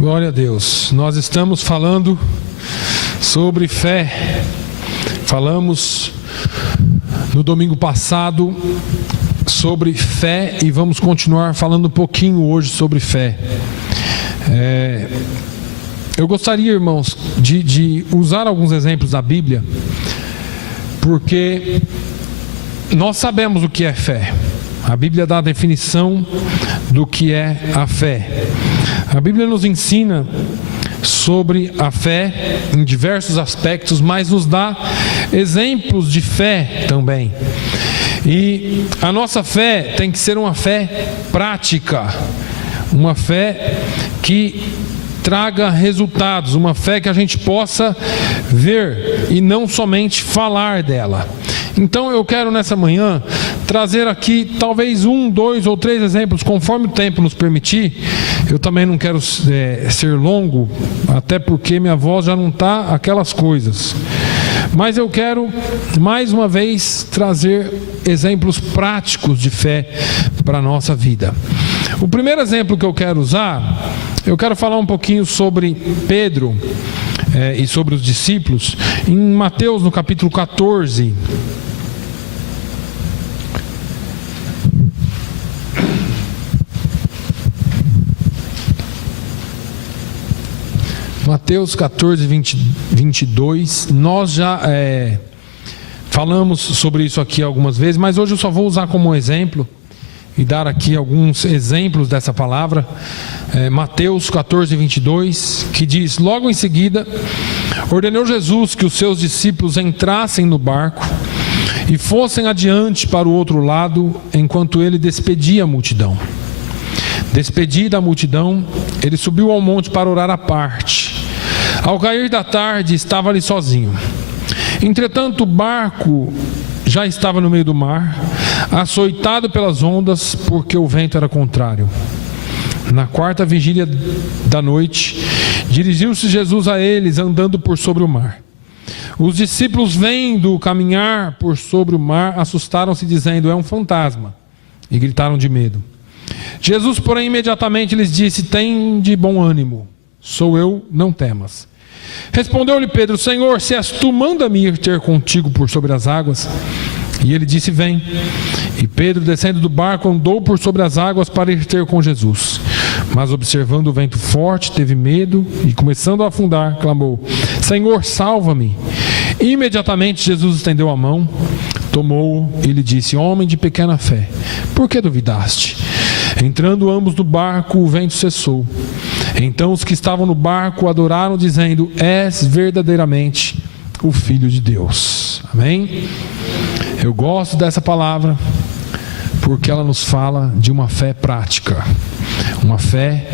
Glória a Deus. Nós estamos falando sobre fé. Falamos no domingo passado sobre fé e vamos continuar falando um pouquinho hoje sobre fé. Eu gostaria, irmãos, de usar alguns exemplos da Bíblia, porque nós sabemos o que é fé. A Bíblia dá a definição do que é a fé. A Bíblia nos ensina sobre a fé em diversos aspectos, mas nos dá exemplos de fé também. E a nossa fé tem que ser uma fé prática, uma fé que traga resultados, uma fé que a gente possa ver e não somente falar dela. Então eu quero nessa manhã trazer aqui talvez 1, 2 ou 3 exemplos, conforme o tempo nos permitir. Eu também não quero ser longo, até porque minha voz já não está aquelas coisas. Mas eu quero mais uma vez trazer exemplos práticos de fé para a nossa vida. O primeiro exemplo que eu quero usar, eu quero falar um pouquinho sobre Pedro e sobre os discípulos, em Mateus no capítulo 14. Mateus 14, 22, nós já falamos sobre isso aqui algumas vezes, mas hoje eu só vou usar como exemplo e dar aqui alguns exemplos dessa palavra. Mateus 14, 22, que diz: logo em seguida, ordenou Jesus que os seus discípulos entrassem no barco e fossem adiante para o outro lado, enquanto ele despedia a multidão. Despedida a multidão, ele subiu ao monte para orar à parte. Ao cair da tarde, estava ali sozinho. Entretanto, o barco já estava no meio do mar, açoitado pelas ondas, porque o vento era contrário. Na quarta vigília da noite, dirigiu-se Jesus a eles, andando por sobre o mar. Os discípulos, vendo-o caminhar por sobre o mar, assustaram-se, dizendo: é um fantasma, e gritaram de medo. Jesus, porém, imediatamente lhes disse: tem de bom ânimo, sou eu, não temas. Respondeu-lhe Pedro: Senhor, se és tu, manda-me ir ter contigo por sobre as águas. E ele disse: vem. E Pedro, descendo do barco, andou por sobre as águas para ir ter com Jesus. Mas observando o vento forte, teve medo e, começando a afundar, clamou: Senhor, salva-me. Imediatamente Jesus estendeu a mão, tomou-o e lhe disse: homem de pequena fé, por que duvidaste? Entrando ambos no barco, o vento cessou. Então os que estavam no barco adoraram, dizendo: és verdadeiramente o Filho de Deus. Amém? Eu gosto dessa palavra porque ela nos fala de uma fé prática, uma fé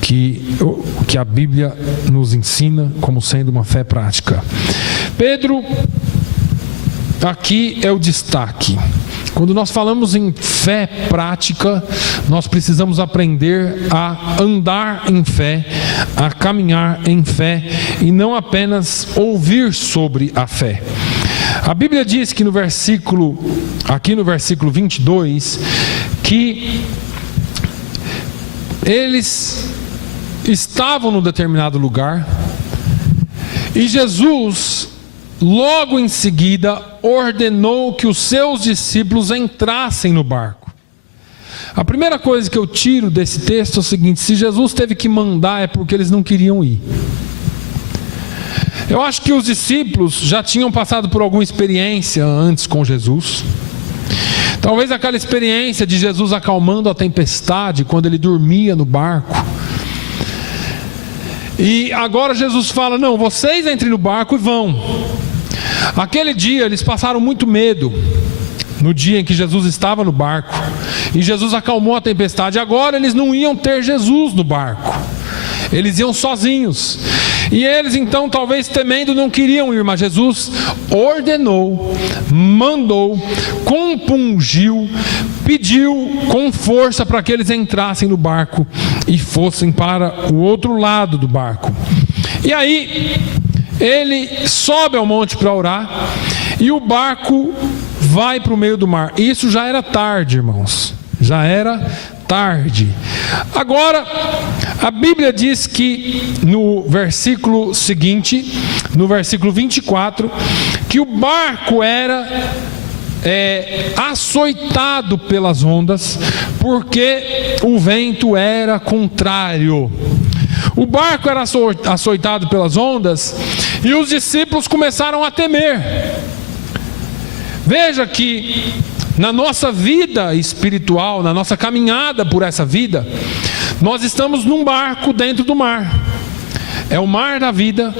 que a Bíblia nos ensina como sendo uma fé prática. Pedro, aqui é o destaque. Quando nós falamos em fé prática, nós precisamos aprender a andar em fé, a caminhar em fé e não apenas ouvir sobre a fé. A Bíblia diz que aqui no versículo 22, que eles estavam num determinado lugar e Jesus, logo em seguida, ordenou que os seus discípulos entrassem no barco. A primeira coisa que eu tiro desse texto é o seguinte: se Jesus teve que mandar, é porque eles não queriam ir. Eu acho que os discípulos já tinham passado por alguma experiência antes com Jesus. Talvez aquela experiência de Jesus acalmando a tempestade quando ele dormia no barco. E agora Jesus fala: não, vocês entrem no barco e vão. Aquele dia eles passaram muito medo, no dia em que Jesus estava no barco, e Jesus acalmou a tempestade. Agora eles não iam ter Jesus no barco, eles iam sozinhos. E eles então, talvez temendo, não queriam ir, mas Jesus ordenou, mandou, compungiu, pediu com força para que eles entrassem no barco e fossem para o outro lado do barco. E aí ele sobe ao monte para orar e o barco vai para o meio do mar. Isso já era tarde, irmãos. Já era tarde. Agora, a Bíblia diz que no versículo seguinte, no versículo 24, que o barco era açoitado pelas ondas, porque o vento era contrário. O barco era açoitado pelas ondas e os discípulos começaram a temer. Veja que na nossa vida espiritual, na nossa caminhada por essa vida, nós estamos num barco dentro do mar. É o mar da vida.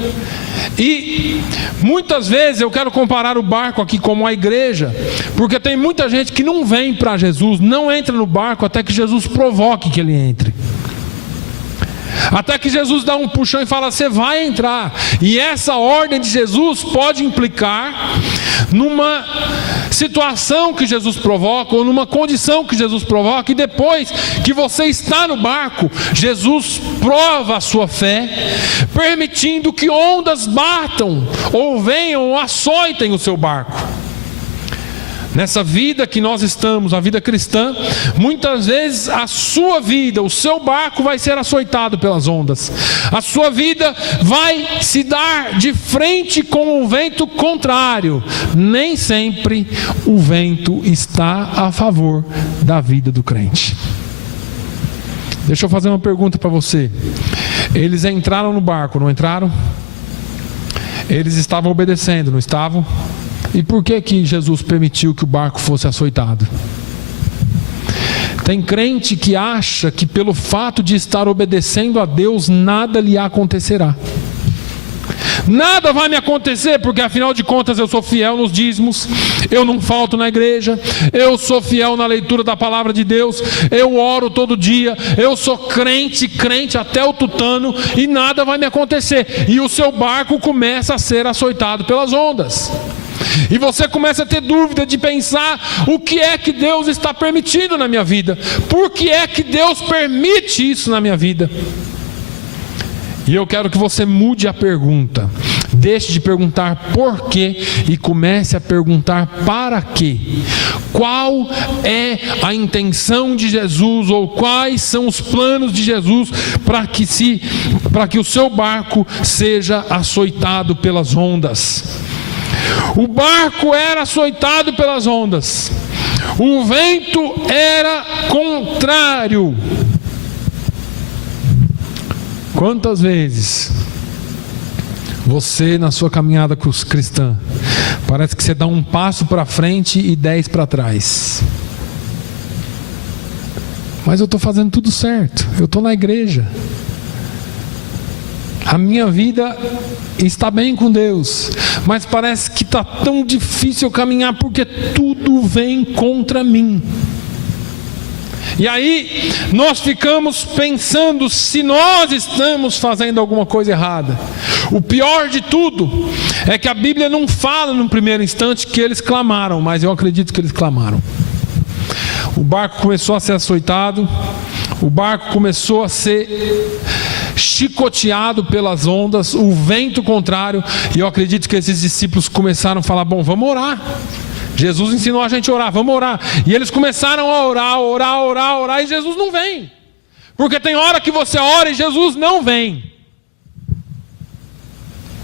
E muitas vezes eu quero comparar o barco aqui como a igreja, porque tem muita gente que não vem para Jesus, não entra no barco até que Jesus provoque que ele entre. Até que Jesus dá um puxão e fala: você vai entrar. E essa ordem de Jesus pode implicar numa situação que Jesus provoca, ou numa condição que Jesus provoca, e depois que você está no barco, Jesus prova a sua fé, permitindo que ondas batam, ou venham, ou açoitem o seu barco. Nessa vida que nós estamos, a vida cristã, muitas vezes a sua vida, o seu barco vai ser açoitado pelas ondas. A sua vida vai se dar de frente com o vento contrário. Nem sempre o vento está a favor da vida do crente. Deixa eu fazer uma pergunta para você. Eles entraram no barco, não entraram? Eles estavam obedecendo, não estavam? E por que Jesus permitiu que o barco fosse açoitado? Tem crente que acha que pelo fato de estar obedecendo a Deus, nada lhe acontecerá. Nada vai me acontecer, porque afinal de contas eu sou fiel nos dízimos, eu não falto na igreja, eu sou fiel na leitura da palavra de Deus, eu oro todo dia, eu sou crente até o tutano, e nada vai me acontecer. E o seu barco começa a ser açoitado pelas ondas. E você começa a ter dúvida de pensar: o que é que Deus está permitindo na minha vida? Por que é que Deus permite isso na minha vida? E eu quero que você mude a pergunta. Deixe de perguntar por quê e comece a perguntar para quê. Qual é a intenção de Jesus, ou quais são os planos de Jesus para que o seu barco seja açoitado pelas ondas? O barco era açoitado pelas ondas, o vento era contrário. Quantas vezes você, na sua caminhada cristã, parece que você dá um passo para frente e 10 para trás? Mas eu estou fazendo tudo certo, eu estou na igreja, a minha vida está bem com Deus, mas parece que está tão difícil eu caminhar, porque tudo vem contra mim. E aí nós ficamos pensando se nós estamos fazendo alguma coisa errada. O pior de tudo é que a Bíblia não fala no primeiro instante que eles clamaram, mas eu acredito que eles clamaram. O barco começou a ser açoitado, o barco começou a ser chicoteado pelas ondas, o vento contrário, e eu acredito que esses discípulos começaram a falar: bom, vamos orar. Jesus ensinou a gente a orar, vamos orar. E eles começaram a orar, e Jesus não vem. Porque tem hora que você ora e Jesus não vem.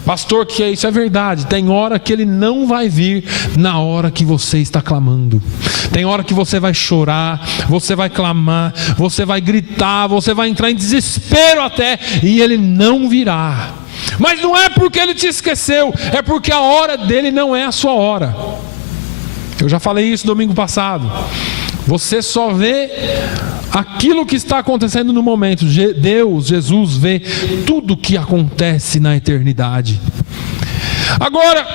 Pastor, que isso é verdade. Tem hora que ele não vai vir na hora que você está clamando. Tem hora que você vai chorar, você vai clamar, você vai gritar, você vai entrar em desespero até, e ele não virá. Mas não é porque ele te esqueceu, é porque a hora dele não é a sua hora. Eu já falei isso domingo passado. Você só vê aquilo que está acontecendo no momento. Deus, Jesus, vê tudo que acontece na eternidade. Agora,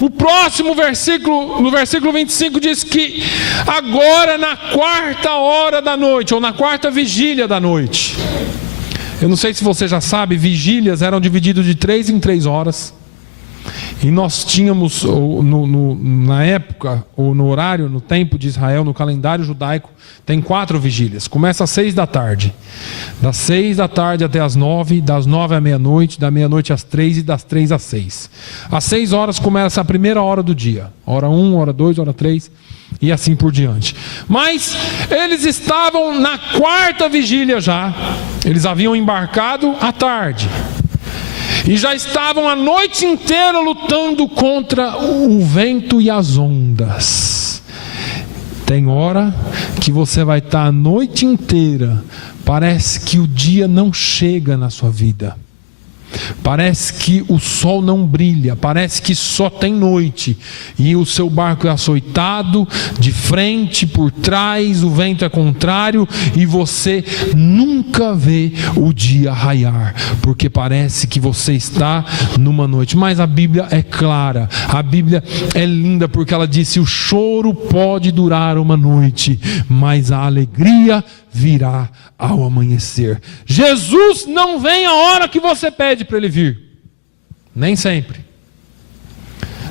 o próximo versículo, no versículo 25, diz que agora na quarta hora da noite, ou na quarta vigília da noite. Eu não sei se você já sabe, vigílias eram divididas de 3 em 3 horas. E nós tínhamos, na época, ou no horário, no tempo de Israel, no calendário judaico, tem 4 vigílias. Começa às 6 da tarde. Das 6 da tarde até as 9, das 9 à meia-noite, da meia-noite às 3 e das 3 às 6. Às 6 horas começa a primeira hora do dia. Hora 1, hora 2, hora 3 e assim por diante. Mas eles estavam na 4ª vigília já. Eles haviam embarcado à tarde. E já estavam a noite inteira lutando contra o vento e as ondas. Tem hora que você vai estar a noite inteira, parece que o dia não chega na sua vida. Parece que o sol não brilha, parece que só tem noite. E o seu barco é açoitado, de frente, por trás, o vento é contrário, e você nunca vê o dia raiar, porque parece que você está numa noite. Mas a Bíblia é clara, a Bíblia é linda, porque ela disse: o choro pode durar uma noite, mas a alegria virá ao amanhecer. Jesus não vem a hora que você pede para ele vir, nem sempre.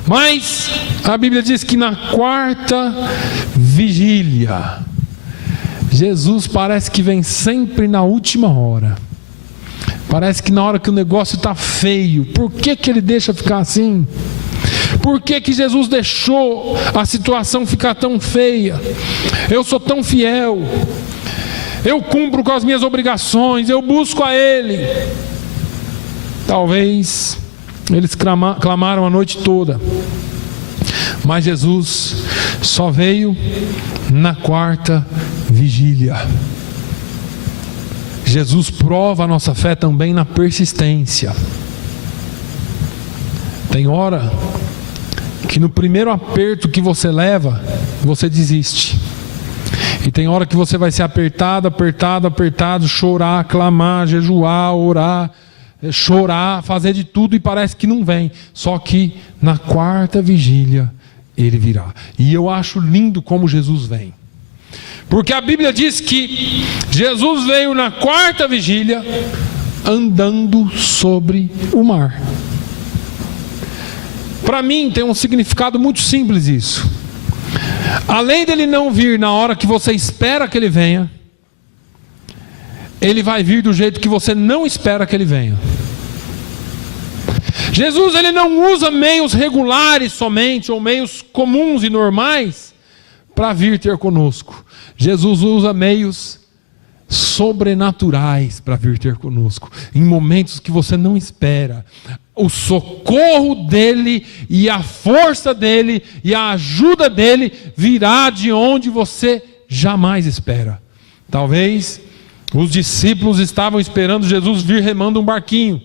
Mas a Bíblia diz que na 4ª vigília, Jesus parece que vem sempre na última hora. Parece que na hora que o negócio está feio. Por que ele deixa ficar assim? Por que Jesus deixou a situação ficar tão feia? Eu sou tão fiel, eu cumpro com as minhas obrigações, eu busco a Ele. Talvez eles clamaram a noite toda, mas Jesus só veio na 4ª vigília. Jesus prova a nossa fé também na persistência. Tem hora que no primeiro aperto que você leva, você desiste. E tem hora que você vai ser apertado, chorar, clamar, jejuar, orar, chorar, fazer de tudo e parece que não vem. Só que na 4ª vigília ele virá. E eu acho lindo como Jesus vem. Porque a Bíblia diz que Jesus veio na 4ª vigília andando sobre o mar. Para mim tem um significado muito simples isso. Além dele não vir na hora que você espera que ele venha, ele vai vir do jeito que você não espera que ele venha. Jesus, ele não usa meios regulares somente, ou meios comuns e normais, para vir ter conosco. Jesus usa meios sobrenaturais para vir ter conosco, em momentos que você não espera. O socorro dele e a força dele e a ajuda dele virá de onde você jamais espera. Talvez os discípulos estavam esperando Jesus vir remando um barquinho.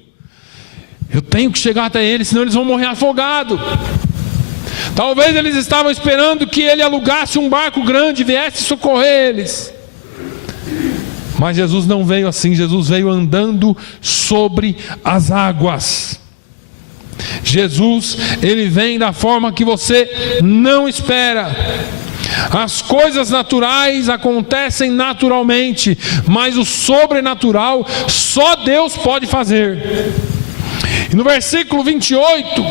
Eu tenho que chegar até ele, senão eles vão morrer afogados. Talvez eles estavam esperando que ele alugasse um barco grande e viesse socorrer eles. Mas Jesus não veio assim. Jesus veio andando sobre as águas. Jesus, ele vem da forma que você não espera. As coisas naturais acontecem naturalmente, mas o sobrenatural só Deus pode fazer. E no versículo 28,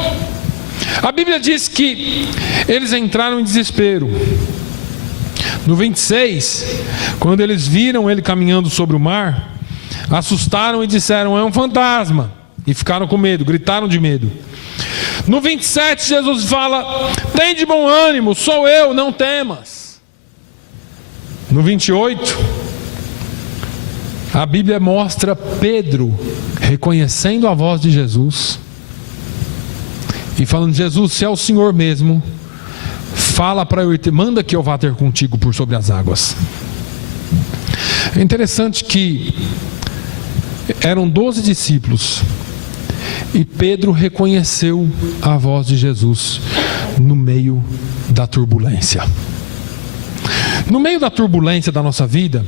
a Bíblia diz que eles entraram em desespero. No 26, quando eles viram ele caminhando sobre o mar, assustaram e disseram: é um fantasma. E ficaram com medo, gritaram de medo. No 27, Jesus fala: tem de bom ânimo, sou eu, não temas. No 28, a Bíblia mostra Pedro reconhecendo a voz de Jesus e falando: Jesus, se é o Senhor mesmo, fala para eu ir, manda que eu vá ter contigo por sobre as águas. É interessante que eram 12 discípulos e Pedro reconheceu a voz de Jesus no meio da turbulência. No meio da turbulência da nossa vida,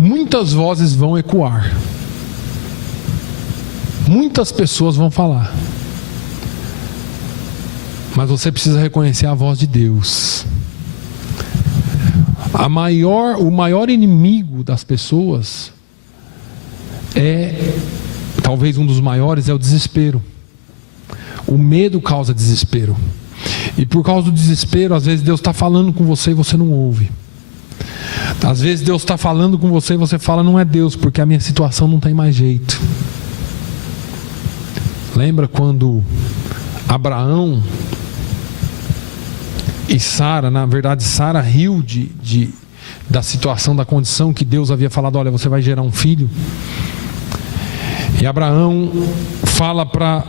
muitas vozes vão ecoar, muitas pessoas vão falar, mas você precisa reconhecer a voz de Deus. O maior inimigo das pessoas talvez um dos maiores, é o desespero. O medo causa desespero. E por causa do desespero, às vezes Deus está falando com você e você não ouve. Às vezes Deus está falando com você e você fala, não é Deus, porque a minha situação não tem mais jeito. Lembra quando Abraão e Sara, na verdade Sara riu da situação, da condição que Deus havia falado, olha, você vai gerar um filho. E Abraão fala para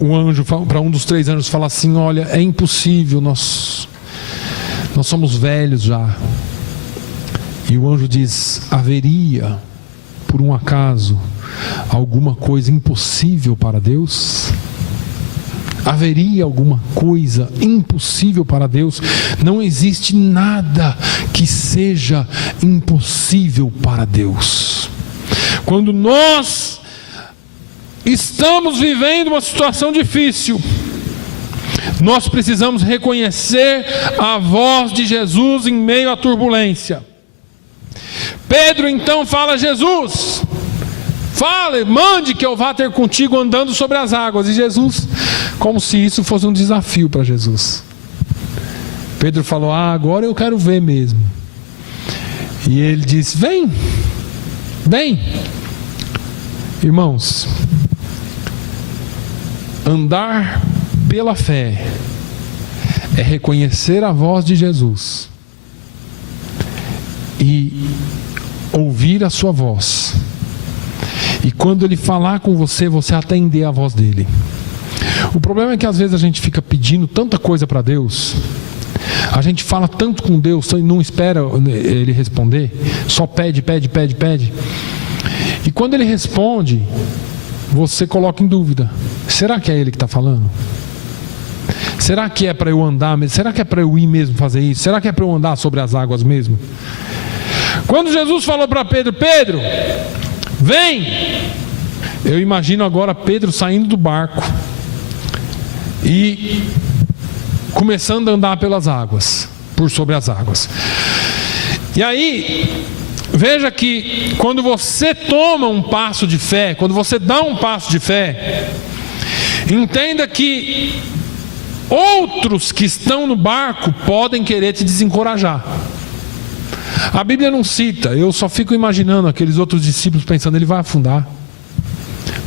o anjo, para um dos 3 anjos, fala assim, olha, é impossível, nós somos velhos já. E o anjo diz, haveria, por um acaso, alguma coisa impossível para Deus? Haveria alguma coisa impossível para Deus? Não existe nada que seja impossível para Deus. Quando nós estamos vivendo uma situação difícil, nós precisamos reconhecer a voz de Jesus em meio à turbulência. Pedro então fala a Jesus, fale, mande que eu vá ter contigo andando sobre as águas. E Jesus, como se isso fosse um desafio para Jesus. Pedro falou, agora eu quero ver mesmo. E ele disse, vem. Irmãos, andar pela fé é reconhecer a voz de Jesus e ouvir a sua voz, e quando ele falar com você, você atender a voz dele. O problema é que às vezes a gente fica pedindo tanta coisa para Deus, a gente fala tanto com Deus e não espera ele responder, só pede. E quando ele responde, você coloca em dúvida, será que é ele que está falando? Será que é para eu andar mesmo? Será que é para eu ir mesmo fazer isso? Será que é para eu andar sobre as águas mesmo? Quando Jesus falou para Pedro, Pedro, vem! Eu imagino agora Pedro saindo do barco e começando a andar pelas águas, por sobre as águas. E aí, veja que quando você toma um passo de fé, quando você dá um passo de fé, entenda que outros que estão no barco podem querer te desencorajar. A Bíblia não cita, eu só fico imaginando aqueles outros discípulos pensando, ele vai afundar,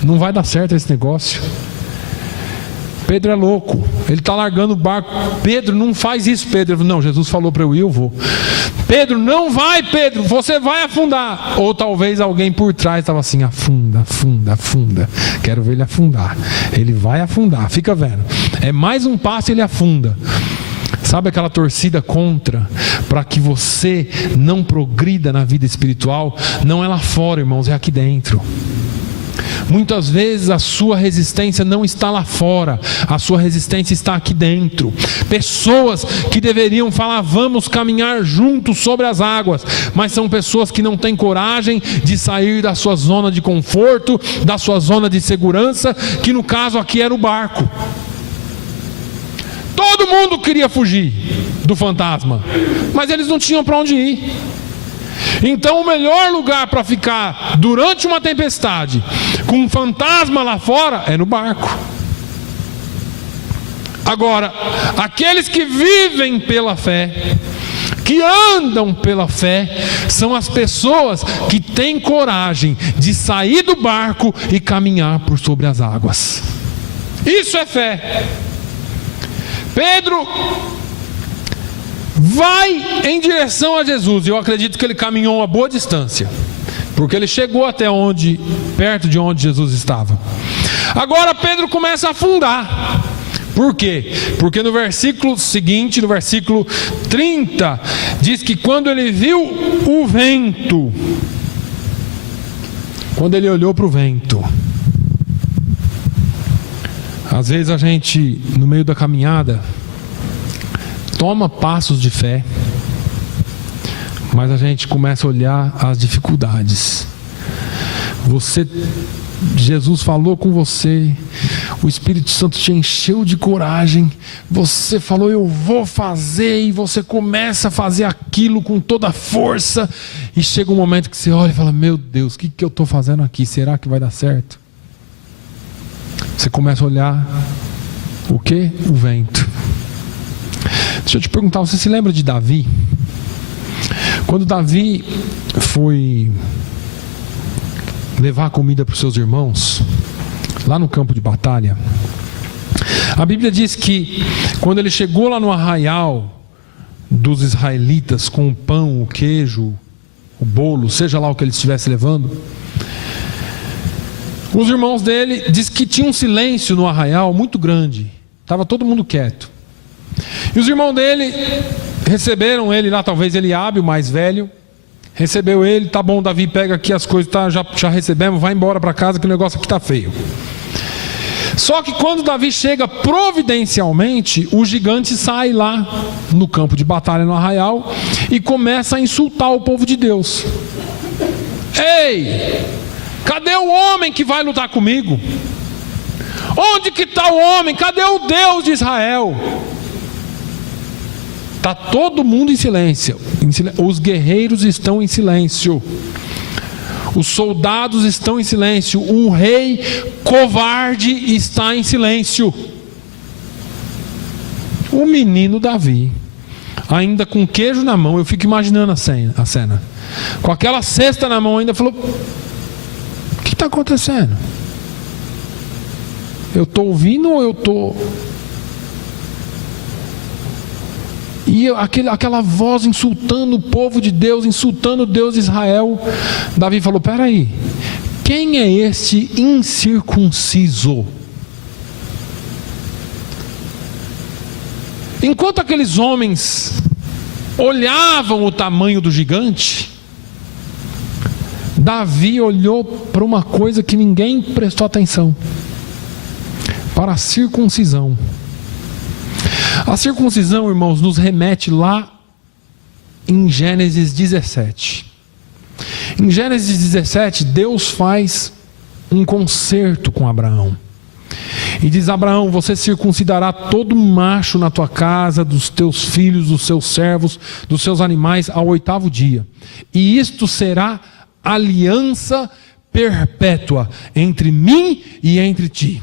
não vai dar certo esse negócio. Pedro é louco, ele está largando o barco. Pedro, não faz isso, Pedro. Não, Jesus falou para eu ir, eu vou. Pedro, não vai, Pedro, você vai afundar. Ou talvez alguém por trás estava assim, afunda. Quero ver ele afundar. Ele vai afundar, fica vendo. É mais um passo e ele afunda. Sabe aquela torcida contra, para que você não progrida na vida espiritual? Não é lá fora, irmãos, é aqui dentro. Muitas vezes a sua resistência não está lá fora, a sua resistência está aqui dentro. Pessoas que deveriam falar, vamos caminhar juntos sobre as águas, mas são pessoas que não têm coragem de sair da sua zona de conforto, da sua zona de segurança, que no caso aqui era o barco. Todo mundo queria fugir do fantasma, mas eles não tinham para onde ir. Então o melhor lugar para ficar durante uma tempestade com um fantasma lá fora é no barco. Agora, aqueles que vivem pela fé, que andam pela fé, são as pessoas que têm coragem de sair do barco e caminhar por sobre as águas. Isso é fé. Pedro vai em direção a Jesus. Eu acredito que ele caminhou uma boa distância, porque ele chegou até perto de onde Jesus estava. Agora Pedro começa a afundar. Por quê? Porque no versículo seguinte, no versículo 30, diz que quando ele viu o vento, quando ele olhou para o vento, às vezes a gente, no meio da caminhada, toma passos de fé, mas a gente começa a olhar as dificuldades. Jesus falou com você, o Espírito Santo te encheu de coragem, você falou eu vou fazer, e você começa a fazer aquilo com toda a força, e chega um momento que você olha e fala, meu Deus, o que eu estou fazendo aqui? Será que vai dar certo? Você começa a olhar O quê? O vento. Deixa eu te perguntar, você se lembra de Davi? Quando Davi foi levar comida para os seus irmãos, lá no campo de batalha, a Bíblia diz que quando ele chegou lá no arraial dos israelitas com o pão, o queijo, o bolo, seja lá o que ele estivesse levando, os irmãos dele diz que tinha um silêncio no arraial muito grande, estava todo mundo quieto. E os irmãos dele receberam ele lá, talvez Eliabe, o mais velho, recebeu ele. Tá bom, Davi, pega aqui as coisas, tá, já recebemos, vai embora para casa que o negócio aqui tá feio. Só que quando Davi chega providencialmente, o gigante sai lá no campo de batalha, no arraial, e começa a insultar o povo de Deus. Ei, cadê o homem que vai lutar comigo? Onde que está o homem? Cadê o Deus de Israel? Está todo mundo em silêncio. Os guerreiros estão em silêncio. Os soldados estão em silêncio. O rei covarde está em silêncio. O menino Davi, ainda com queijo na mão, eu fico imaginando a cena. Com aquela cesta na mão ainda, falou: o que está acontecendo? Eu estou ouvindo ou eu estou... E aquela voz insultando o povo de Deus, insultando o Deus de Israel. Davi falou: peraí, quem é este incircunciso? Enquanto aqueles homens olhavam o tamanho do gigante, Davi olhou para uma coisa que ninguém prestou atenção: para a circuncisão. A circuncisão, irmãos, nos remete lá em Gênesis 17. Em Gênesis 17, Deus faz um concerto com Abraão. E diz: Abraão, você circuncidará todo macho na tua casa, dos teus filhos, dos seus servos, dos seus animais, ao 8º dia. E isto será aliança perpétua entre mim e entre ti.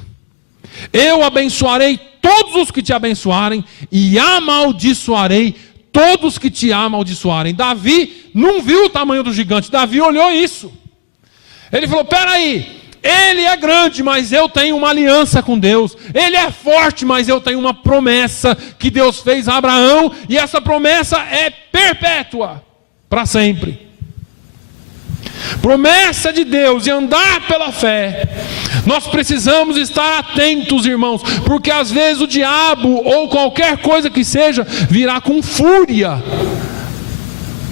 Eu abençoarei todos os que te abençoarem e amaldiçoarei todos que te amaldiçoarem. Davi não viu o tamanho do gigante. Davi olhou isso. Ele falou: peraí, ele é grande, mas eu tenho uma aliança com Deus. Ele é forte, mas eu tenho uma promessa que Deus fez a Abraão, e essa promessa é perpétua, para sempre. Promessa de Deus e andar pela fé. Nós precisamos estar atentos, irmãos, porque às vezes o diabo ou qualquer coisa que seja virá com fúria.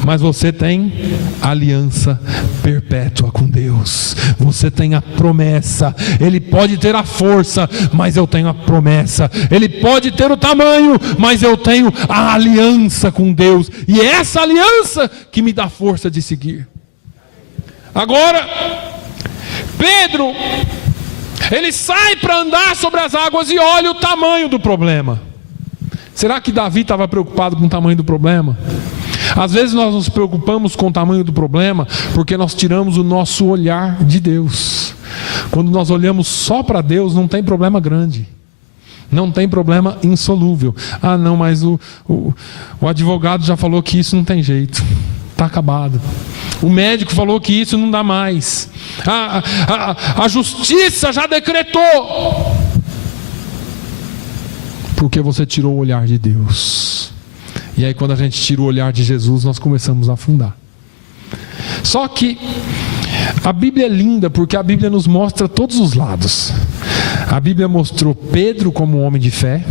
Mas você tem aliança perpétua com Deus. Você tem a promessa. Ele pode ter a força, mas eu tenho a promessa. Ele pode ter o tamanho, mas eu tenho a aliança com Deus. E é essa aliança que me dá força de seguir. Agora, Pedro, ele sai para andar sobre as águas e olha o tamanho do problema. Será que Davi estava preocupado com o tamanho do problema? Às vezes nós nos preocupamos com o tamanho do problema porque nós tiramos o nosso olhar de Deus. Quando nós olhamos só para Deus, não tem problema grande. Não tem problema insolúvel. Ah não, mas o advogado já falou que isso não tem jeito. Está acabado. O médico falou que isso não dá mais. A justiça já decretou. Porque você tirou o olhar de Deus. E aí quando a gente tira o olhar de Jesus, nós começamos a afundar. Só que a Bíblia é linda, porque a Bíblia nos mostra todos os lados. A Bíblia mostrou Pedro como um homem de fé,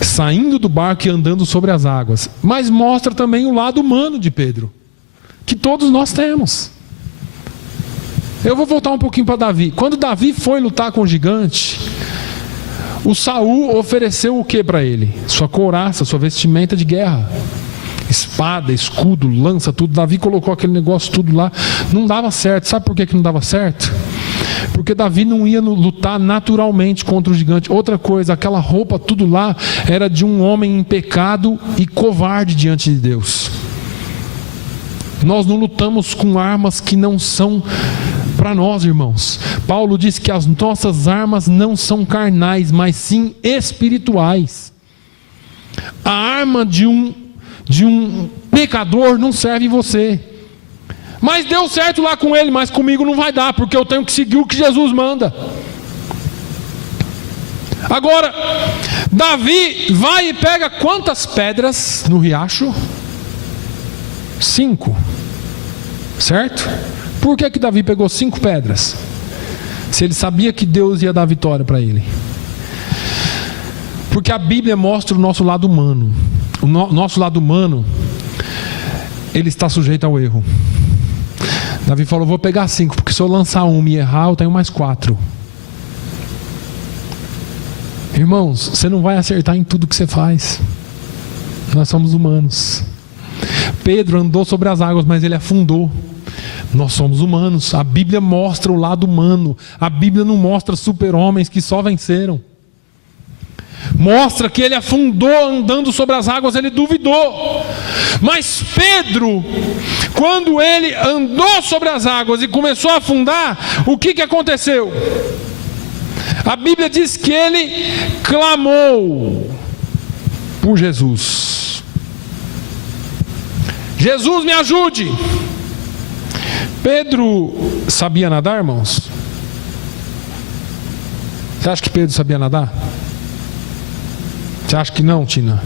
saindo do barco e andando sobre as águas. Mas mostra também o lado humano de Pedro, que todos nós temos. Eu vou voltar um pouquinho para Davi. Quando Davi foi lutar com o gigante, o Saul ofereceu o que para ele? Sua couraça, sua vestimenta de guerra, espada, escudo, lança, tudo. Davi colocou aquele negócio tudo lá. Não dava certo. Sabe por que não dava certo? Porque Davi não ia lutar naturalmente contra o gigante. Outra coisa, aquela roupa tudo lá era de um homem em pecado e covarde diante de Deus. Nós não lutamos com armas que não são para nós, irmãos. Paulo diz que as nossas armas não são carnais, mas sim espirituais. A arma de um pecador não serve em você. Mas deu certo lá com ele, mas comigo não vai dar, porque eu tenho que seguir o que Jesus manda. Agora, Davi vai e pega quantas pedras no riacho? 5. Certo? Por que Davi pegou 5 pedras? Se ele sabia que Deus ia dar vitória para ele. Porque a Bíblia mostra o nosso lado humano. O nosso lado humano, ele está sujeito ao erro. Davi falou, vou pegar 5, porque se eu lançar uma e errar, eu tenho mais 4. Irmãos, você não vai acertar em tudo que você faz. Nós somos humanos. Pedro andou sobre as águas, mas ele afundou. Nós somos humanos. A Bíblia mostra o lado humano. A Bíblia não mostra super-homens que só venceram. Mostra que ele afundou andando sobre as águas, ele duvidou. Mas Pedro, quando ele andou sobre as águas e começou a afundar, o que aconteceu? A Bíblia diz que ele clamou por Jesus. Jesus, me ajude. Pedro sabia nadar, irmãos? Você acha que Pedro sabia nadar? Você acha que não, Tina?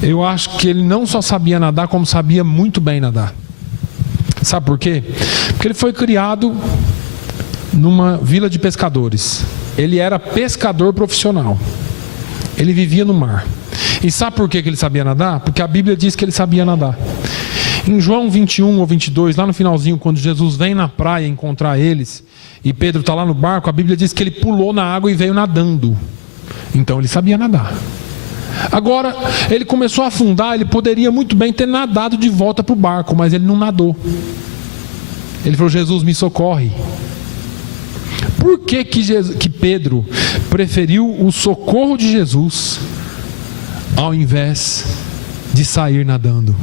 Eu acho que ele não só sabia nadar, como sabia muito bem nadar. Sabe por quê? Porque ele foi criado numa vila de pescadores. Ele era pescador profissional. Ele vivia no mar. E sabe por que ele sabia nadar? Porque a Bíblia diz que ele sabia nadar. Em João 21 ou 22, lá no finalzinho, quando Jesus vem na praia encontrar eles, e Pedro está lá no barco, a Bíblia diz que ele pulou na água e veio nadando. Então ele sabia nadar. Agora, ele começou a afundar, ele poderia muito bem ter nadado de volta para o barco, mas ele não nadou. Ele falou, Jesus, me socorre. Por que Pedro preferiu o socorro de Jesus ao invés de sair nadando?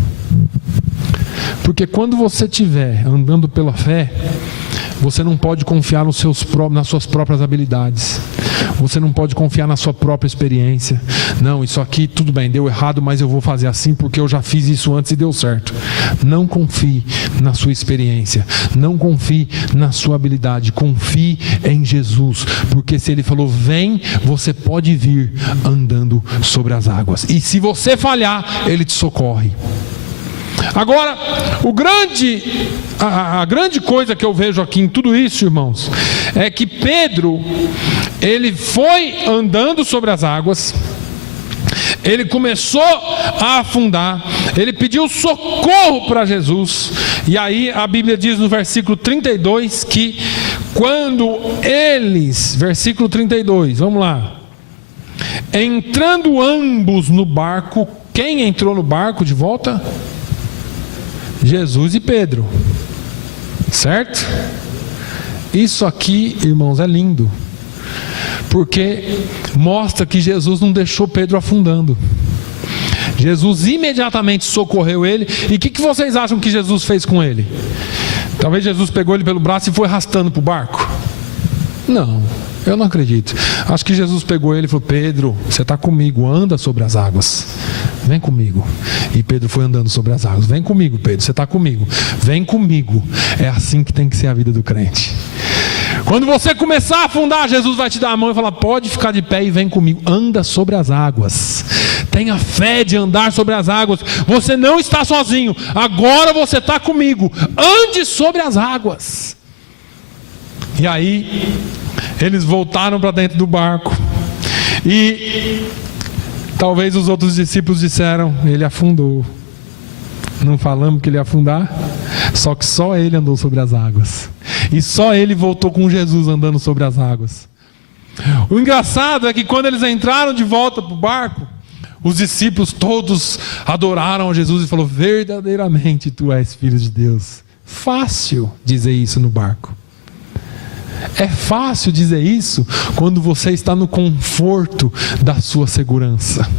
Porque quando você estiver andando pela fé, você não pode confiar nas suas próprias habilidades. Você não pode confiar na sua própria experiência. Não, isso aqui tudo bem, deu errado, mas eu vou fazer assim porque eu já fiz isso antes e deu certo. Não confie na sua experiência. Não confie na sua habilidade. Confie em Jesus. Porque se Ele falou, vem, você pode vir andando sobre as águas. E se você falhar, Ele te socorre. Agora, a grande coisa que eu vejo aqui em tudo isso, irmãos, é que Pedro, ele foi andando sobre as águas, ele começou a afundar, ele pediu socorro para Jesus, e aí a Bíblia diz no versículo 32 que quando eles, versículo 32, vamos lá, entrando ambos no barco, quem entrou no barco de volta? Jesus e Pedro, certo? Isso aqui, irmãos, é lindo, porque mostra que Jesus não deixou Pedro afundando. Jesus imediatamente socorreu ele. E o que vocês acham que Jesus fez com ele? Talvez Jesus pegou ele pelo braço e foi arrastando para o barco? Não, eu não acredito. Acho que Jesus pegou ele e falou, Pedro, você está comigo, anda sobre as águas. Vem comigo. E Pedro foi andando sobre as águas. Vem comigo, Pedro, você está comigo. Vem comigo. É assim que tem que ser a vida do crente. Quando você começar a afundar, Jesus vai te dar a mão e falar, pode ficar de pé e vem comigo. Anda sobre as águas. Tenha fé de andar sobre as águas. Você não está sozinho. Agora você está comigo. Ande sobre as águas. E aí, eles voltaram para dentro do barco. E talvez os outros discípulos disseram, ele afundou. Não falamos que ele ia afundar? Só que só ele andou sobre as águas. E só ele voltou com Jesus andando sobre as águas. O engraçado é que quando eles entraram de volta para o barco, os discípulos todos adoraram a Jesus e falaram, verdadeiramente tu és filho de Deus. Fácil dizer isso no barco. É fácil dizer isso quando você está no conforto da sua segurança.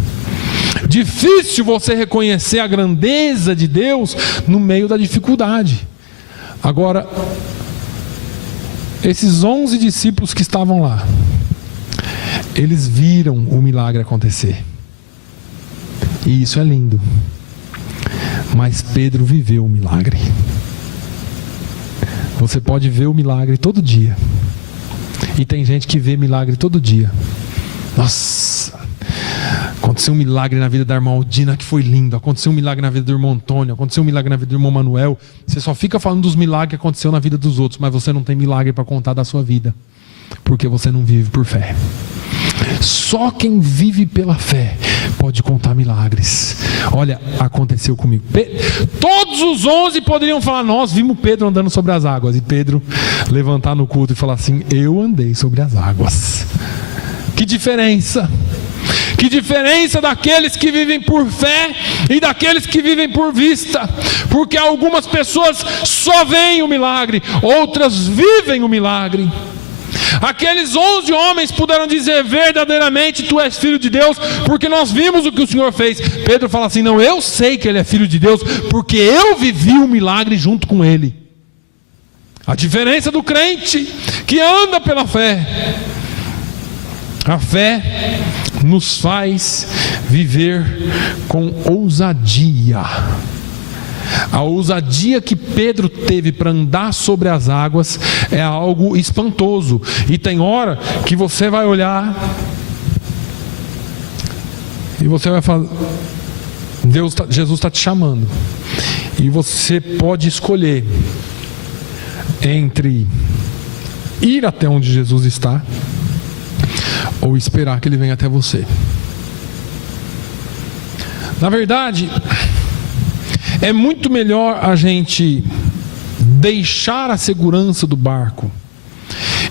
Difícil você reconhecer a grandeza de Deus no meio da dificuldade. Agora, Esses 11 discípulos que estavam lá, eles viram o milagre acontecer. E isso é lindo. Mas Pedro viveu o milagre. Você pode ver o milagre todo dia. E tem gente que vê milagre todo dia. Nossa, aconteceu um milagre na vida da irmã Aldina que foi lindo. Aconteceu um milagre na vida do irmão Antônio. Aconteceu um milagre na vida do irmão Manuel. Você só fica falando dos milagres que aconteceu na vida dos outros, mas você não tem milagre para contar da sua vida, porque você não vive por fé. Só quem vive pela fé pode contar milagres. Olha, aconteceu comigo. Todos os 11 poderiam falar: nós vimos Pedro andando sobre as águas. E Pedro levantar no culto e falar assim: eu andei sobre as águas. Que diferença! Que diferença daqueles que vivem por fé e daqueles que vivem por vista. Porque algumas pessoas só veem o milagre, outras vivem o milagre. Aqueles 11 homens puderam dizer: verdadeiramente tu és filho de Deus, porque nós vimos o que o Senhor fez. Pedro fala assim: não, eu sei que ele é filho de Deus, porque eu vivi o milagre junto com ele. A diferença do crente que anda pela fé. A fé nos faz viver com ousadia. A ousadia que Pedro teve para andar sobre as águas é algo espantoso. E tem hora que você vai olhar e você vai falar: Jesus está te chamando. E você pode escolher entre ir até onde Jesus está ou esperar que ele venha até você. Na verdade, é muito melhor a gente deixar a segurança do barco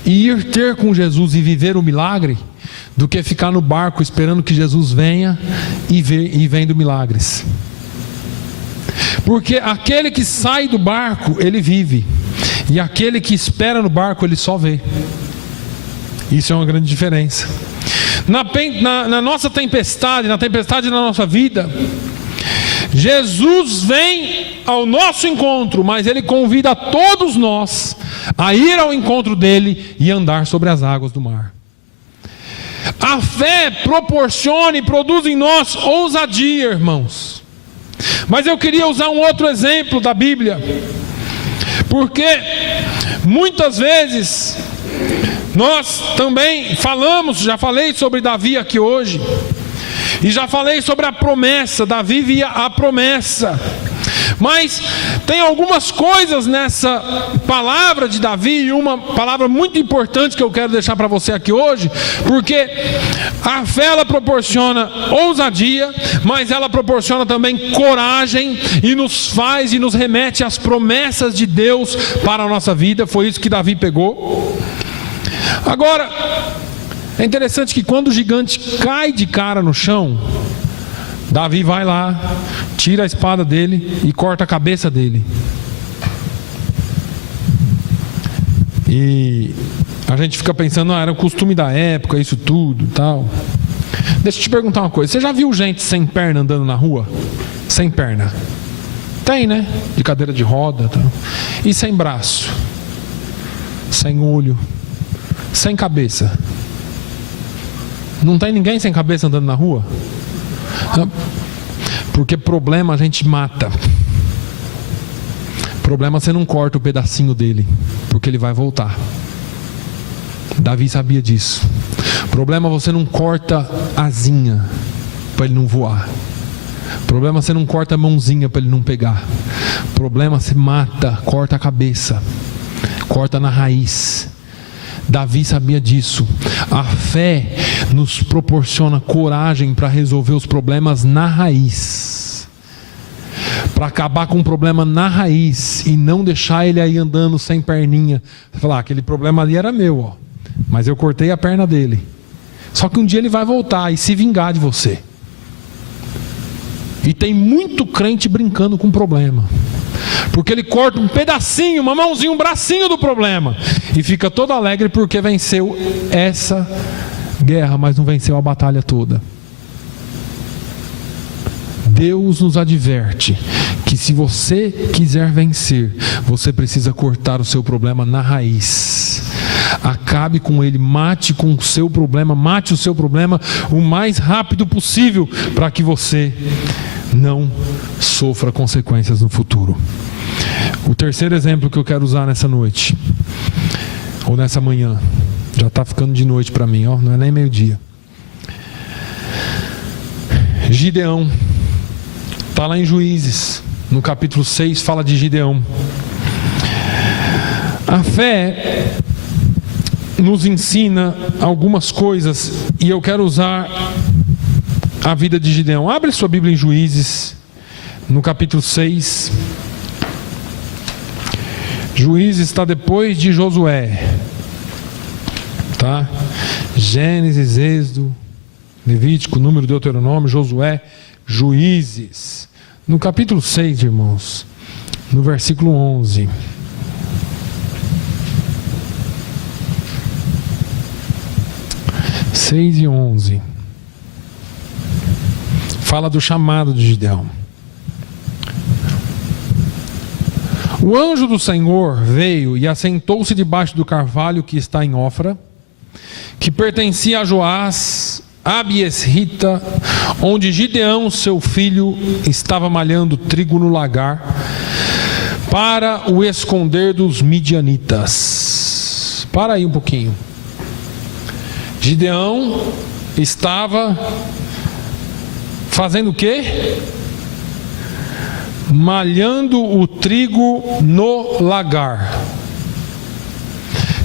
e ir ter com Jesus e viver o milagre, do que ficar no barco esperando que Jesus venha e vendo milagres. Porque aquele que sai do barco, ele vive, e aquele que espera no barco, ele só vê. Isso é uma grande diferença. Na nossa tempestade, na tempestade da nossa vida, Jesus vem ao nosso encontro, mas Ele convida a todos nós a ir ao encontro dEle e andar sobre as águas do mar. A fé proporciona e produz em nós ousadia, irmãos. Mas eu queria usar um outro exemplo da Bíblia, porque muitas vezes nós também falamos, já falei sobre Davi aqui hoje, e já falei sobre a promessa. Davi via a promessa, mas tem algumas coisas nessa palavra de Davi, e uma palavra muito importante que eu quero deixar para você aqui hoje, porque a fé, ela proporciona ousadia, mas ela proporciona também coragem, e nos faz e nos remete às promessas de Deus para a nossa vida. Foi isso que Davi pegou. Agora, é interessante que quando o gigante cai de cara no chão, Davi vai lá, tira a espada dele e corta a cabeça dele. E a gente fica pensando: era o costume da época, isso tudo e tal. Deixa eu te perguntar uma coisa: você já viu gente sem perna andando na rua? Sem perna? Tem, né? De cadeira de roda, tal. E sem braço? Sem olho? Sem cabeça? Não tem ninguém sem cabeça andando na rua? Não. Porque problema a gente mata. Problema você não corta o pedacinho dele, porque ele vai voltar. Davi sabia disso. Problema você não corta asinha para ele não voar. Problema você não corta a mãozinha para ele não pegar. Problema você mata, corta a cabeça, corta na raiz. Davi sabia disso. A fé nos proporciona coragem para resolver os problemas na raiz, para acabar com o problema na raiz e não deixar ele aí andando sem perninha. Você fala: aquele problema ali era meu, ó, mas eu cortei a perna dele. Só que um dia ele vai voltar e se vingar de você. E tem muito crente brincando com o problema, porque ele corta um pedacinho, uma mãozinha, um bracinho do problema, e fica todo alegre porque venceu essa guerra, mas não venceu a batalha toda. Deus nos adverte que se você quiser vencer, você precisa cortar o seu problema na raiz. Acabe com ele, mate com o seu problema, mate o seu problema o mais rápido possível, para que você não sofra consequências no futuro. O terceiro exemplo que eu quero usar nessa noite, ou nessa manhã, já está ficando de noite para mim, ó, não é nem meio-dia. Gideão, está lá em Juízes, no capítulo 6, fala de Gideão. A fé nos ensina algumas coisas, e eu quero usar a vida de Gideão. Abre sua Bíblia em Juízes, no capítulo 6. Juízes está depois de Josué, tá? Gênesis, Êxodo, Levítico, Número, Deuteronômio, Josué, Juízes. No capítulo 6, irmãos, no versículo 11. Seis e 11. Fala do chamado de Gideão. O anjo do Senhor veio e assentou-se debaixo do carvalho que está em Ofra, que pertencia a Joás, Abiesrita, onde Gideão, seu filho, estava malhando trigo no lagar, para o esconder dos midianitas. Para aí um pouquinho. Gideão estava fazendo o quê? Malhando o trigo no lagar.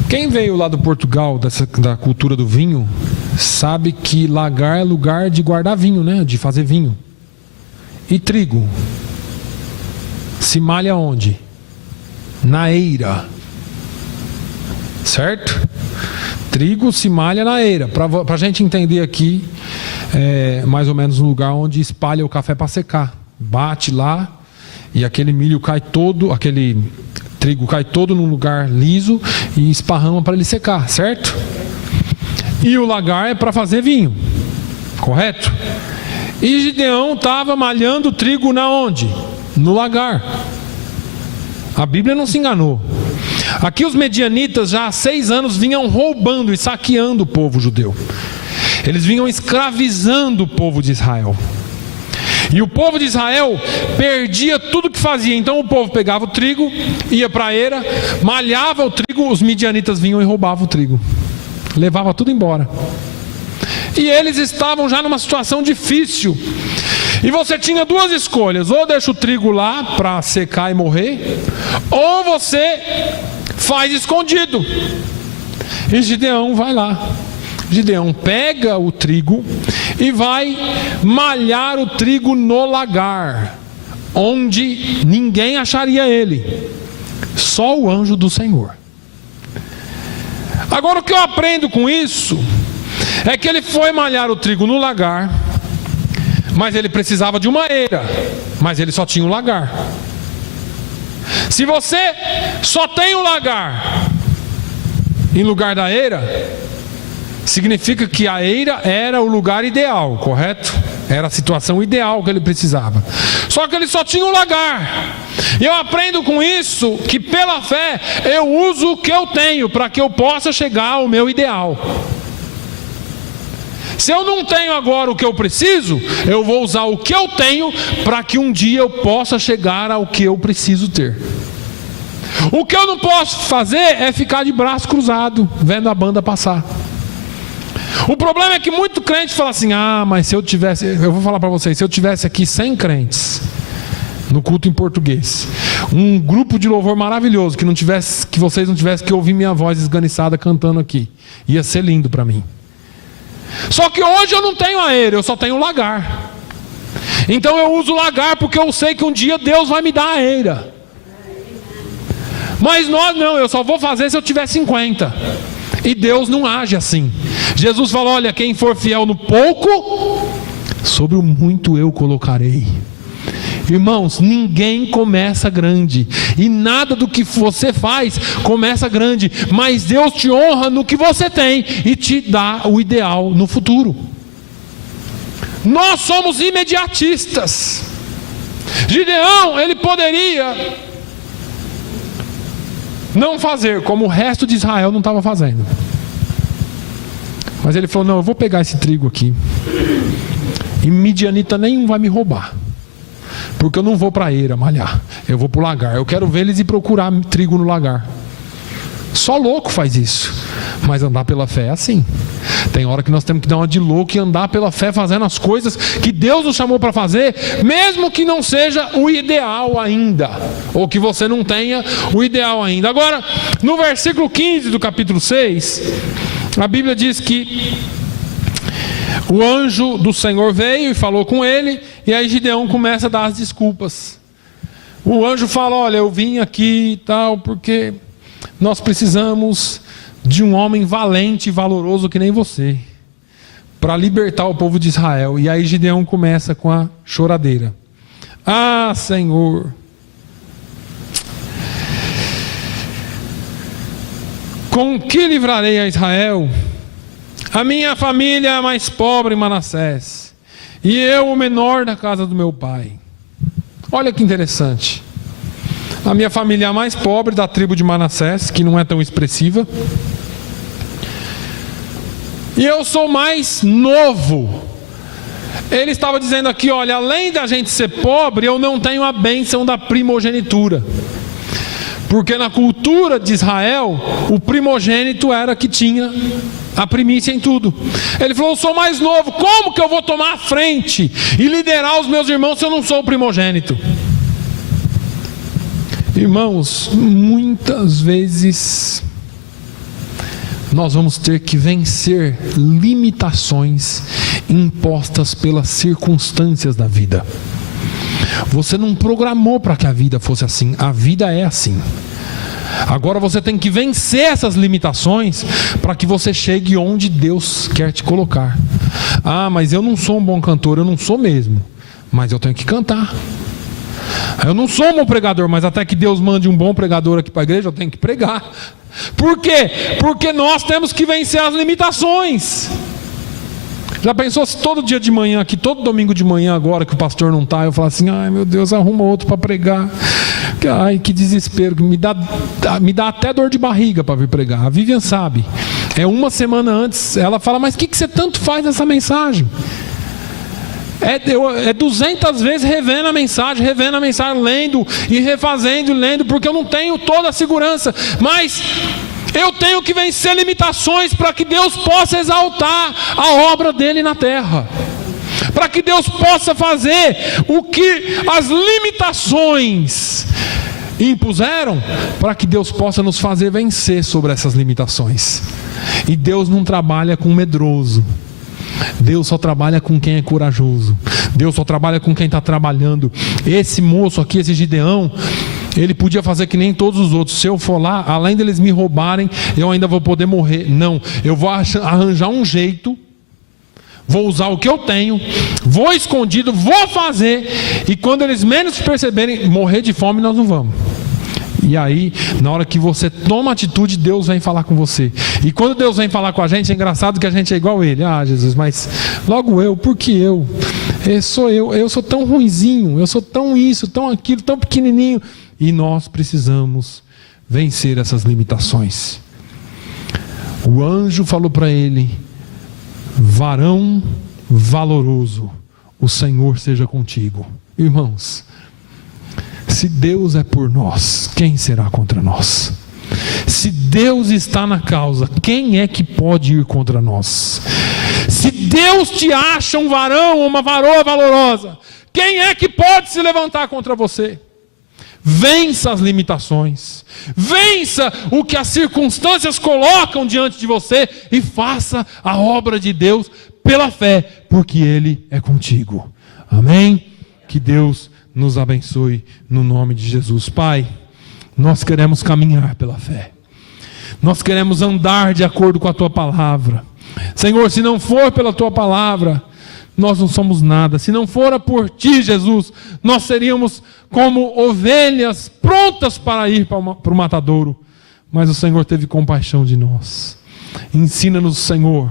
Quem veio lá do Portugal, da cultura do vinho, sabe que lagar é lugar de guardar vinho, né? De fazer vinho. E trigo se malha onde? Na eira. Certo? Trigo se malha na eira. Para a gente entender aqui, é mais ou menos o lugar onde espalha o café para secar. Bate lá e aquele milho cai todo, aquele trigo cai todo num lugar liso e esparrama para ele secar, certo? E o lagar é para fazer vinho, correto? E Gideão estava malhando o trigo na onde? No lagar. A Bíblia não se enganou. Aqui os medianitas já há 6 anos vinham roubando e saqueando o povo judeu. Eles vinham escravizando o povo de Israel. E o povo de Israel perdia tudo que fazia. Então o povo pegava o trigo, ia para a eira, malhava o trigo, os midianitas vinham e roubavam o trigo. Levava tudo embora. E eles estavam já numa situação difícil. E você tinha 2 escolhas: ou deixa o trigo lá para secar e morrer, ou você faz escondido. E Gideão vai lá. Gideão pega o trigo e vai malhar o trigo no lagar, onde ninguém acharia ele, só o anjo do Senhor. Agora o que eu aprendo com isso é que ele foi malhar o trigo no lagar, mas ele precisava de uma eira, mas ele só tinha um lagar. Se você só tem um lagar em lugar da eira, significa que a eira era o lugar ideal, correto? Era a situação ideal que ele precisava. Só que ele só tinha um lagar. E eu aprendo com isso que pela fé eu uso o que eu tenho para que eu possa chegar ao meu ideal. Se eu não tenho agora o que eu preciso, eu vou usar o que eu tenho para que um dia eu possa chegar ao que eu preciso ter. O que eu não posso fazer é ficar de braço cruzado, vendo a banda passar. O problema é que muito crente fala assim: ah, mas se eu tivesse, eu vou falar para vocês, se eu tivesse aqui 100 crentes no culto em português, um grupo de louvor maravilhoso, que vocês não tivessem que ouvir minha voz esganiçada cantando aqui, ia ser lindo para mim. Só que hoje eu não tenho a eira, eu só tenho o lagar. Então eu uso o lagar porque eu sei que um dia Deus vai me dar a eira. Mas nós não, eu só vou fazer se eu tiver 50. E Deus não age assim. Jesus falou: olha, quem for fiel no pouco, sobre o muito eu colocarei. Irmãos, ninguém começa grande, e nada do que você faz começa grande, mas Deus te honra no que você tem e te dá o ideal no futuro. Nós somos imediatistas. Gideão, ele poderia não fazer como o resto de Israel não estava fazendo. Mas ele falou: não, eu vou pegar esse trigo aqui, e midianita nenhum vai me roubar, porque eu não vou para a eira malhar, eu vou para o lagar. Eu quero ver eles ir procurar trigo no lagar. Só louco faz isso. Mas andar pela fé é assim. Tem hora que nós temos que dar uma de louco e andar pela fé, fazendo as coisas que Deus nos chamou para fazer, mesmo que não seja o ideal ainda, ou que você não tenha o ideal ainda. Agora, no versículo 15 do capítulo 6, a Bíblia diz que o anjo do Senhor veio e falou com ele, e aí Gideão começa a dar as desculpas. O anjo fala: olha, eu vim aqui e tal, porque nós precisamos de um homem valente e valoroso que nem você, para libertar o povo de Israel. E aí Gideão começa com a choradeira: ah, Senhor, com que livrarei a Israel? A minha família é a mais pobre em Manassés, e eu o menor da casa do meu pai. Olha que interessante. A minha família é a mais pobre da tribo de Manassés, que não é tão expressiva. E eu sou mais novo. Ele estava dizendo aqui: olha, além da gente ser pobre, eu não tenho a bênção da primogenitura. Porque na cultura de Israel, o primogênito era que tinha a primícia em tudo. Ele falou: eu sou mais novo, como que eu vou tomar a frente e liderar os meus irmãos se eu não sou o primogênito? Irmãos, muitas vezes nós vamos ter que vencer limitações impostas pelas circunstâncias da vida. Você não programou para que a vida fosse assim, a vida é assim. Agora você tem que vencer essas limitações para que você chegue onde Deus quer te colocar. Ah, mas eu não sou um bom cantor. Eu não sou mesmo, mas eu tenho que cantar. Eu não sou um bom pregador, mas até que Deus mande um bom pregador aqui para a igreja, eu tenho que pregar. Por quê? Porque nós temos que vencer as limitações. Já pensou se todo dia de manhã aqui, todo domingo de manhã agora que o pastor não está, eu falar assim: ai meu Deus, arruma outro para pregar. Ai, que desespero, me dá até dor de barriga para vir pregar. A Vivian sabe, é uma semana antes, ela fala: mas o que você tanto faz nessa mensagem? É 200 vezes revendo a mensagem, lendo e refazendo, lendo, porque eu não tenho toda a segurança, mas eu tenho que vencer limitações para que Deus possa exaltar a obra dele na terra, para que Deus possa fazer o que as limitações impuseram, para que Deus possa nos fazer vencer sobre essas limitações. E Deus não trabalha com medroso, Deus só trabalha com quem é corajoso, Deus só trabalha com quem está trabalhando. Esse moço aqui, esse Gideão, ele podia fazer que nem todos os outros: se eu for lá, além deles me roubarem, eu ainda vou poder morrer. Não, eu vou arranjar um jeito, vou usar o que eu tenho, vou escondido, vou fazer, e quando eles menos perceberem, morrer de fome nós não vamos. E aí, na hora que você toma atitude, Deus vem falar com você. E quando Deus vem falar com a gente, é engraçado que a gente é igual a ele. Ah, Jesus, mas logo eu, por que eu? Eu sou tão ruinzinho, eu sou tão isso, tão aquilo, tão pequenininho. E nós precisamos vencer essas limitações. O anjo falou para ele: varão valoroso, o Senhor seja contigo. Irmãos, se Deus é por nós, quem será contra nós? Se Deus está na causa, quem é que pode ir contra nós? Se Deus te acha um varão ou uma varoa valorosa, quem é que pode se levantar contra você? Vença as limitações, vença o que as circunstâncias colocam diante de você e faça a obra de Deus pela fé, porque Ele é contigo. Amém? Que Deus nos abençoe no nome de Jesus. Pai, nós queremos caminhar pela fé, nós queremos andar de acordo com a Tua palavra. Senhor, se não for pela Tua palavra, nós não somos nada. Se não fora por Ti, Jesus, nós seríamos como ovelhas prontas para ir para o matadouro. Mas o Senhor teve compaixão de nós. Ensina-nos, Senhor,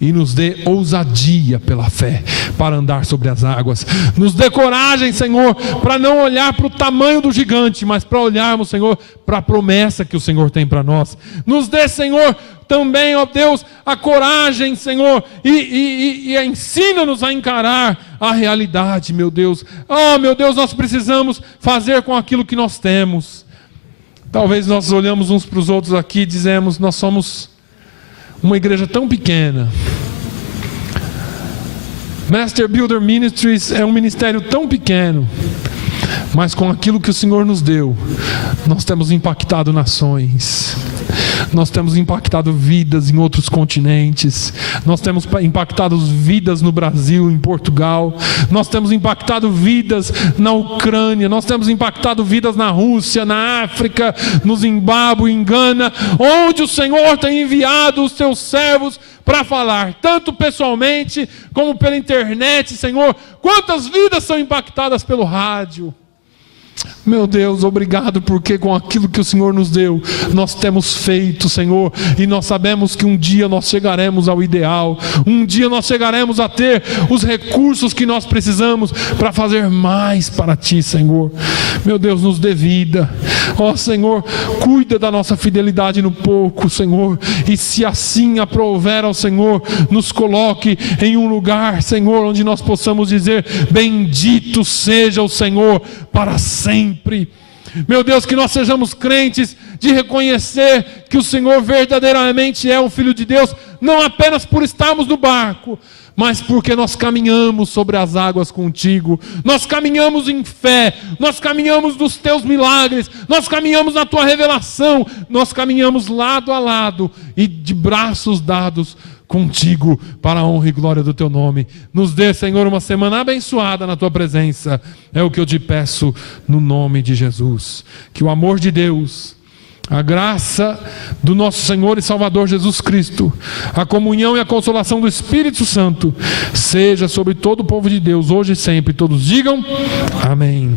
e nos dê ousadia pela fé para andar sobre as águas. Nos dê coragem, Senhor, para não olhar para o tamanho do gigante, mas para olharmos, Senhor, para a promessa que o Senhor tem para nós. Nos dê, Senhor, também, ó Deus, a coragem, Senhor, e ensina-nos a encarar a realidade, meu Deus. Oh, meu Deus, nós precisamos fazer com aquilo que nós temos. Talvez nós olhamos uns para os outros aqui e dizemos, nós somos uma igreja tão pequena. Master Builder Ministries é um ministério tão pequeno, mas com aquilo que o Senhor nos deu, nós temos impactado nações, nós temos impactado vidas em outros continentes, nós temos impactado vidas no Brasil, em Portugal, nós temos impactado vidas na Ucrânia, nós temos impactado vidas na Rússia, na África, no Zimbábue, em Gana, onde o Senhor tem enviado os seus servos para falar, tanto pessoalmente como pela internet. Senhor, quantas vidas são impactadas pelo rádio. Meu Deus, obrigado, porque com aquilo que o Senhor nos deu, nós temos feito, Senhor, e nós sabemos que um dia nós chegaremos ao ideal, um dia nós chegaremos a ter os recursos que nós precisamos para fazer mais para Ti, Senhor. Meu Deus, nos dê vida. Ó Senhor, cuida da nossa fidelidade no pouco, Senhor, e se assim aprouver ao Senhor, nos coloque em um lugar, Senhor, onde nós possamos dizer, bendito seja o Senhor para sempre. Meu Deus, que nós sejamos crentes de reconhecer que o Senhor verdadeiramente é o Filho de Deus, não apenas por estarmos no barco, mas porque nós caminhamos sobre as águas contigo, nós caminhamos em fé, nós caminhamos nos teus milagres, nós caminhamos na tua revelação, nós caminhamos lado a lado e de braços dados contigo, para a honra e glória do teu nome. Nos dê, Senhor, uma semana abençoada na tua presença, é o que eu te peço no nome de Jesus. Que o amor de Deus, a graça do nosso Senhor e Salvador Jesus Cristo, a comunhão e a consolação do Espírito Santo seja sobre todo o povo de Deus, hoje e sempre. Todos digam amém.